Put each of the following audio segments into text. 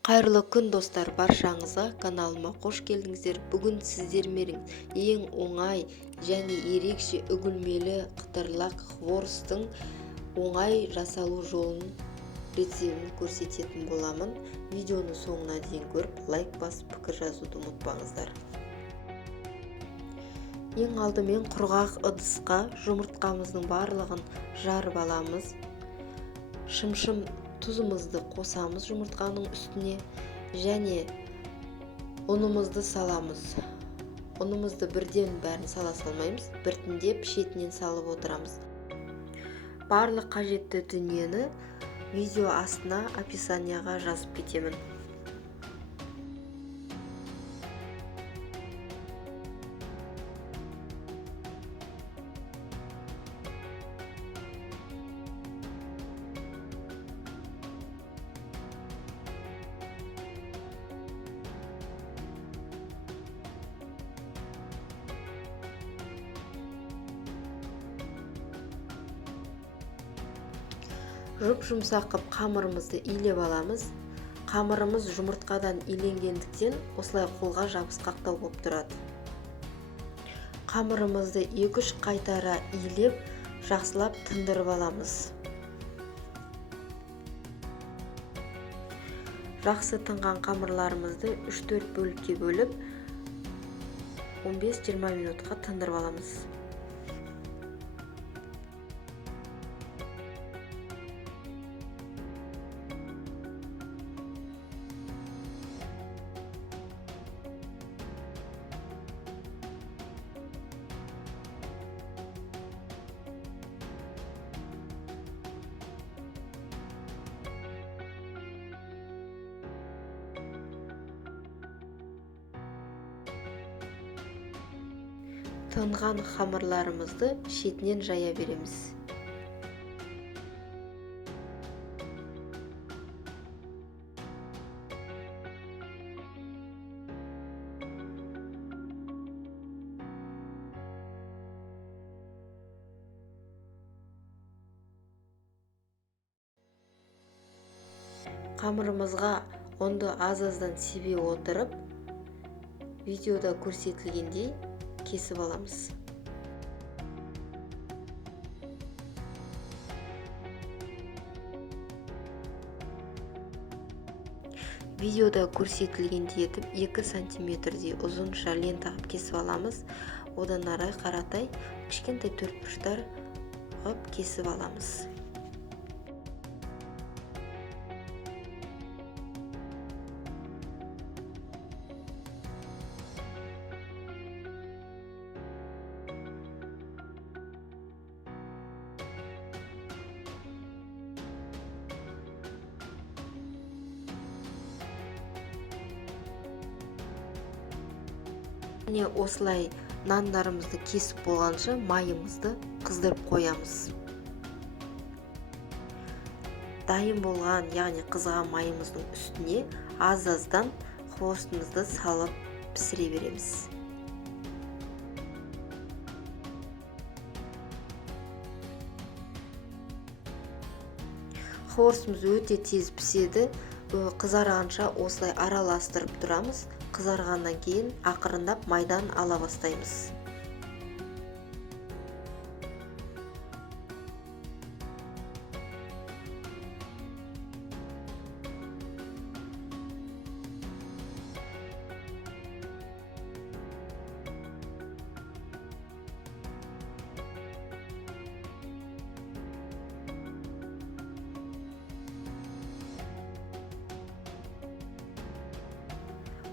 Қайырлы күн достар, баршаңызға каналыма қош келдіңіздер. Бүгін сіздермен ең оңай және ерекше үгілмелі қытырлақ хворостың оңай жасалу жолын рецебін көрсететін боламын. Видеоны соңына дейін көріп, лайк басып, пікір жазуды ұмытпаңыздар. Ең алдымен құрғақ ыдысқа жұмыртқамыздың барлығын жарып аламыз. Шымшым тұзымызды қосамыз жұмыртқаның үстіне және ұнымызды саламыз. Ұнымызды бірден бәрін сала салмаймыз, біртіндеп шетінен салып отырамыз. Барлық қажетті дүниені видео астына описанияға жазып кетемін. Жұп-жұмсақ қып қамырымызды илеп аламыз. Қамырымыз жұмыртқадан иленгендіктен осылай қолға жабысқақтау болып тұрады. Қамырымызды 2-3 қайтара илеп, жақсылап тындырып аламыз. Жақсы тынған қамырларымызды 3-4 бөлікке бөліп 15-20 минутқа тындырып аламыз. Тынған қамырларымызды шетінен жая береміз. Қамырымызға ұнды аз-аздан себе отырып, видеода көрсетілгендей кесіп аламыз. Видеода көрсетілгендей етіп 2 сантиметрдей ұзынша лента қып кесіп аламыз. Одан арай қаратай кішкентай төртбұрыштар қып кесіп аламыз. Және осылай нандарымызды кесіп болғанша майымызды қыздырып қоямыз. Дайын болған, яғни қызған майымыздың үстіне аз-аздан хворостымызды салып пісіре береміз. Хворостымыз өте тез піседі. Қызарғанша осылай араластырып тұрамыз. Қызарғаннан кейін ақырындап майдан ала бастаймыз.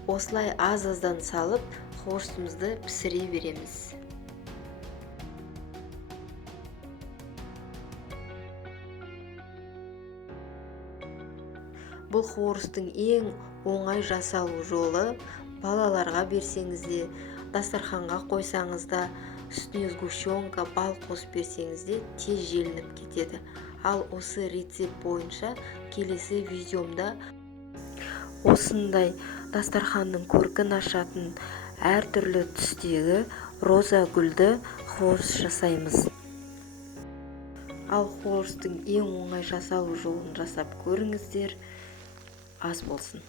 Осылай аз-аздан салып, хворостымызды пісіре береміз. Бұл хворостың ең оңай жасалу жолы. Балаларға берсеңіз де, дастарханға қойсаңыз да, үстіне сгущенка, бал қосып берсеңіз де тез желініп кетеді. Ал осы рецепт бойынша келесі видеомда осындай дастарханның көркін ашатын әртүрлі түстегі роза гүлді хворост жасаймыз. Ал хворостың ең оңай жасалу жолын жасап көріңіздер. ас болсын.